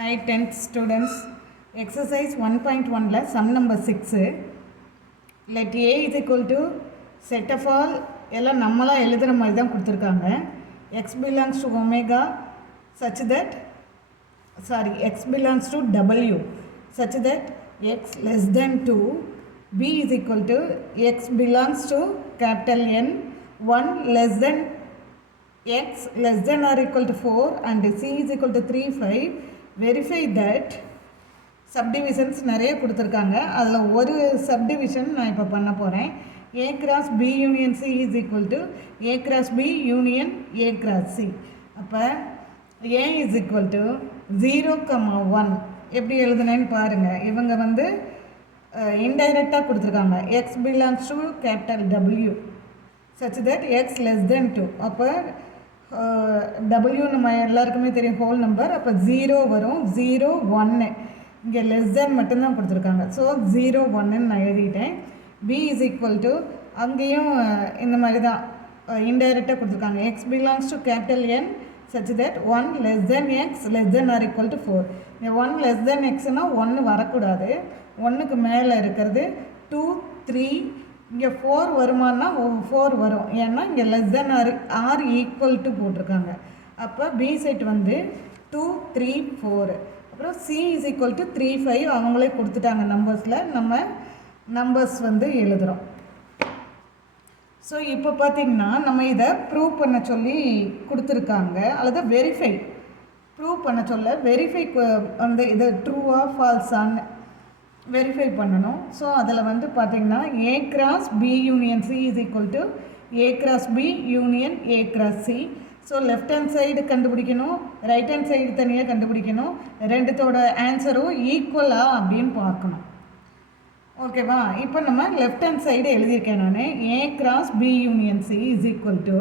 Hi 10th students, exercise 1.1 la sum number 6. Let A is equal to set of all எல்லாம் நம்மளாக எழுதுகிற மாதிரி தான் கொடுத்துருக்காங்க. X belongs to omega such that x belongs to W such that x less than 2, B is equal to x belongs to capital N, 1 less than x less than or equal to 4 and C is equal to 3, 5. Verify that subdivisions நிறைய கொடுத்துருக்காங்க. அதில் ஒரு subdivision நான் இப்போ பண்ண போகிறேன். A cross B union C is equal to A cross B union A cross C. அப்போ A is equal to 0,1 எப்படி எழுதுனேன்னு பாருங்கள். இவங்க வந்து இன்டைரக்டாக கொடுத்துருக்காங்க. X belongs to capital W such that x less than 2. அப்போ W நம்ம எல்லாருக்குமே தெரியும் ஹோல் நம்பர். அப்போ 0 வரும், 0 1 இங்கே லெஸ் தேன் மட்டும்தான் கொடுத்துருக்காங்க. ஸோ 0 1ன்னு நான் எழுதிட்டேன். B is equal to அங்கேயும் இந்த மாதிரி தான் இன்டைரக்டாக கொடுத்துருக்காங்க. X belongs to capital N such that 1 less than x less than or equal to 4. இந்த 1 less than xனால் 1 வரக்கூடாது, 1க்கு மேலே இருக்கிறது 2 3. இங்கே 4 வருமானா 4 வரும், ஏன்னா இங்கே less than or equal to போட்டிருக்காங்க. அப்போ பி செட் வந்து 2 3 4. அப்புறம் சி இஸ் ஈக்குவல் டு 3 5 அவங்களே கொடுத்துட்டாங்க நம்பர்ஸில். நம்ம நம்பர்ஸ் வந்து எழுதுகிறோம். ஸோ இப்போ பார்த்திங்கன்னா நம்ம இதை ப்ரூவ் பண்ண சொல்லி கொடுத்துருக்காங்க, அல்லது வெரிஃபை ப்ரூவ் பண்ண சொல்ல வெரிஃபை அந்த இது ட்ரூவா ஃபால்ஸான்னு வெரிஃபை பண்ணணும். ஸோ அதில் வந்து பார்த்திங்கன்னா A cross B union C is equal to A cross B union A cross C. So left hand side கண்டுபிடிக்கணும், ரைட் ஹேண்ட் சைடு தனியாக கண்டுபிடிக்கணும். ரெண்டுத்தோட ஆன்சரும் ஈக்குவலா அப்படின்னு பார்க்கணும். ஓகேவா? இப்போ நம்ம லெஃப்ட் ஹேண்ட் சைடு எழுதியிருக்கேன் நான். A cross B union C is equal to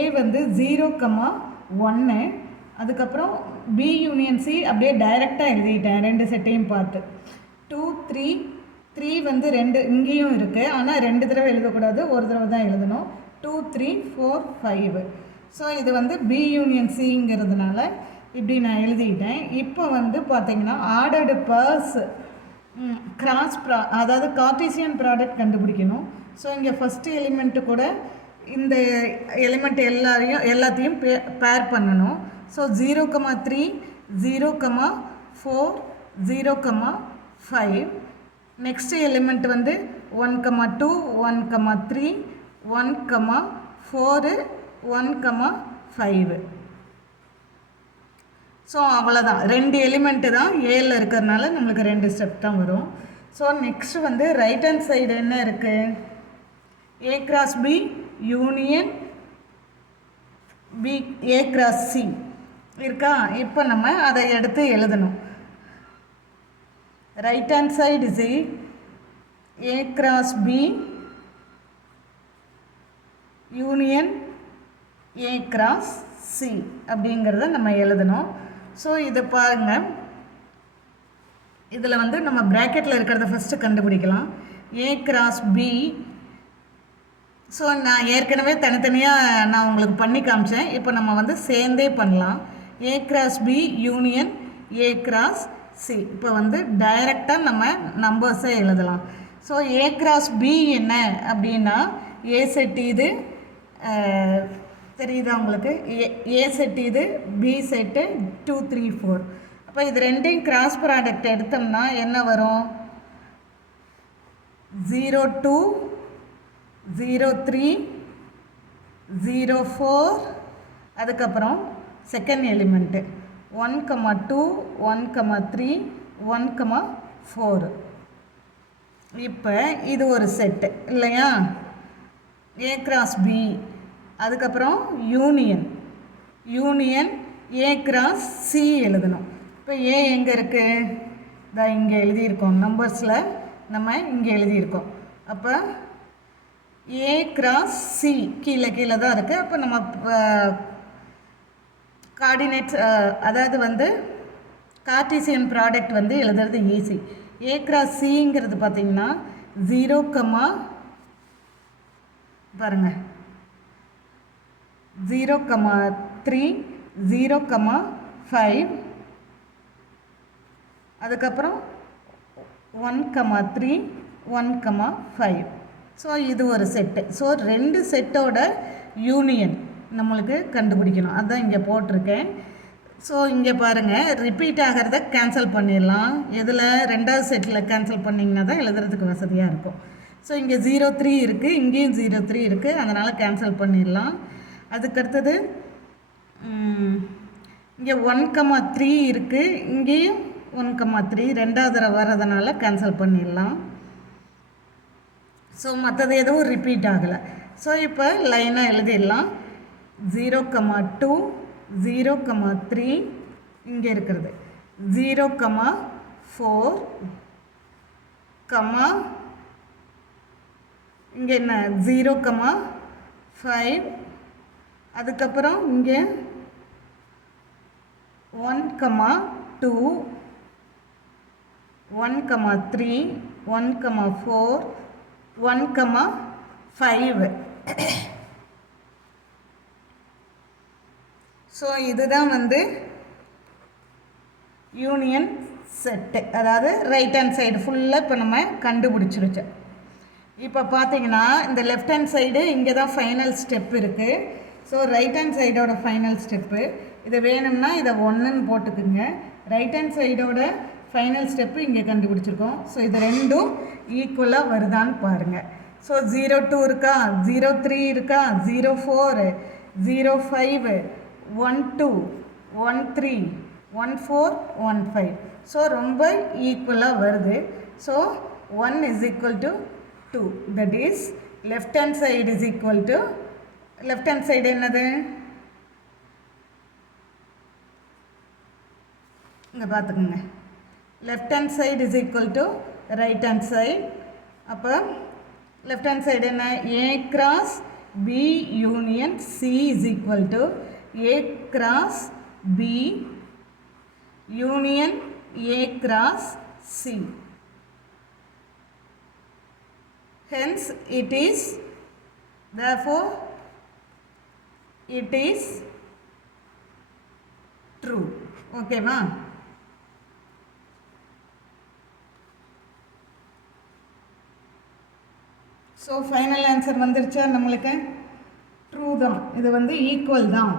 A வந்து 0,1, அதுக்கப்புறம் B union C அப்படியே டைரெக்டாக எழுதிட்டேன் ரெண்டு செட்டையும் பார்த்து. 2 3 3 வந்து ரெண்டு இங்கேயும் இருக்குது, ஆனால் ரெண்டு தடவை எழுதக்கூடாது, ஒரு தடவை தான் எழுதணும். 2 3 4 5. ஸோ இது வந்து B union Cங்கிறதுனால இப்படி நான் எழுதிட்டேன். இப்போ வந்து பார்த்திங்கன்னா ஆர்டர்டு பர்ஸ் அதாவது கார்ட்டீசியன் ப்ராடக்ட் கண்டுபிடிக்கணும். ஸோ இங்கே ஃபஸ்ட்டு எலிமெண்ட்டு கூட இந்த எலிமெண்ட் எல்லாத்தையும் பேர் பண்ணணும். ஸோ 0,3 0,4 0,5. நெக்ஸ்ட்டு எலிமெண்ட் வந்து 1,2 1,3 1,4 1,5. ஸோ அவ்வளோதான், ரெண்டு எலிமெண்ட்டு தான் ஏல இருக்கிறதுனால நம்மளுக்கு ரெண்டு ஸ்டெப் தான் வரும். ஸோ நெக்ஸ்ட் வந்து ரைட் ஹேண்ட் சைடு என்ன இருக்குது? A cross B union B A cross C இருக்கா? இப்போ நம்ம அதை எடுத்து எழுதணும். Right hand side is A cross B union A cross C அப்படிங்கிறத நம்ம எழுதணும். ஸோ இதை பாருங்கள், இதில் வந்து நம்ம ப்ராக்கெட்டில் இருக்கிறத ஃபஸ்ட்டு கண்டுபிடிக்கலாம். A cross B. ஸோ நான் ஏற்கனவே தனித்தனியாக நான் உங்களுக்கு பண்ணி காமிச்சேன், இப்போ நம்ம வந்து சேர்ந்தே பண்ணலாம். A cross B union A cross C. இப்போ வந்து டைரெக்டாக நம்ம நம்பர்ஸை எழுதலாம். ஸோ A cross B என்ன அப்படின்னா, A செட் இது தெரியுதா உங்களுக்கு? A செட் இது, B செட்டு 2 3 4. அப்போ இது ரெண்டையும் கிராஸ் ப்ராடக்ட் எடுத்தோம்னா என்ன வரும்? 0 2 0 3 0 4. அதுக்கப்புறம் செகண்ட் எலிமெண்ட்டு 1,2 1,3 1,4. இப்போ இது ஒரு செட்டு இல்லையா? A cross B. அதுக்கப்புறம் யூனியன் A cross C எழுதணும். இப்போ A எங்கே இருக்குது? இதான் இங்கே எழுதியிருக்கோம், நம்பர்ஸில் நம்ம இங்கே எழுதியிருக்கோம். அப்போ A cross C கீழே தான் இருக்குது. அப்போ நம்ம கோஆர்டினேட்ஸ் அதாவது வந்து கார்ட்டீசியன் ப்ராடக்ட் வந்து எழுதுறது ஈஸி. A cross Cங்கிறது பார்த்திங்கன்னா 0, பாருங்கள் 0,3 0,5 அதுக்கப்புறம் 1,3 1,5. ஸோ இது ஒரு செட்டு. ஸோ 2 செட்டோட யூனியன் நம்மளுக்கு கண்டுபிடிக்கணும். அதுதான் இங்கே போட்டிருக்கேன். ஸோ இங்கே பாருங்கள், ரிப்பீட் ஆகிறத கேன்சல் பண்ணிடலாம். இதில் 2வது செட்டில் கேன்சல் பண்ணிங்கன்னா தான் எழுதுறதுக்கு வசதியாக இருக்கும். ஸோ இங்கே 0,3 இருக்குது, இங்கேயும் 0,3 இருக்குது, அதனால் கேன்சல் பண்ணிடலாம். அதுக்கடுத்தது இங்கே 1,3 இருக்குது, இங்கேயும் 1,3 2வது தடவை வர்றதுனால கேன்சல் பண்ணிடலாம். ஸோ மற்றது எதுவும் ரிப்பீட் ஆகலை. ஸோ இப்போ லைனாக எழுதிடலாம். 0,2 0,3 இங்கே இருக்கிறது 0,4 இங்கே என்ன 0,5. அதுக்கப்புறம் இங்கே 1,2 1,3 1,4 1,5. ஸோ இதுதான் வந்து யூனியன் செட்டு, அதாவது ரைட் ஹேண்ட் சைடு ஃபுல்லாக இப்போ நம்ம கண்டுபிடிச்சிருச்சு. இப்போ பார்த்தீங்கன்னா இந்த லெஃப்ட் ஹேண்ட் சைடு இங்கே தான் ஃபைனல் ஸ்டெப் இருக்குது. ஸோ ரைட் ஹேண்ட் சைடோட ஃபைனல் ஸ்டெப்பு இது வேணும்னா இதை 1ன்னு போட்டுக்குங்க. ரைட் ஹேண்ட் சைடோட ஃபைனல் ஸ்டெப்பு இங்கே கண்டுபிடிச்சிருக்கோம். ஸோ இது ரெண்டும் ஈக்குவலாக வருதான்னு பாருங்கள். ஸோ 0,2 இருக்கா, 0,3 இருக்கா, 0,4 0,5 1,2 1,3 1,4 1,5. ஸோ ரொம்ப ஈக்குவலாக வருது. So 1 is equal to 2. That is left hand side is equal to, left hand side என்னது, இங்கே பார்த்துக்குங்க, left hand side is equal to right hand side. அப்போ left hand side என்ன, A cross B union C is equal to A cross B union A cross C. Hence it is, therefore it is true. Okay ma? So final answer வந்துருச்சா நம்மளுக்கு? True தான். இது வந்து equal தான்,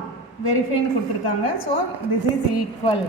வெரிஃபைன்னு கொடுத்துருக்காங்க. So this is equal.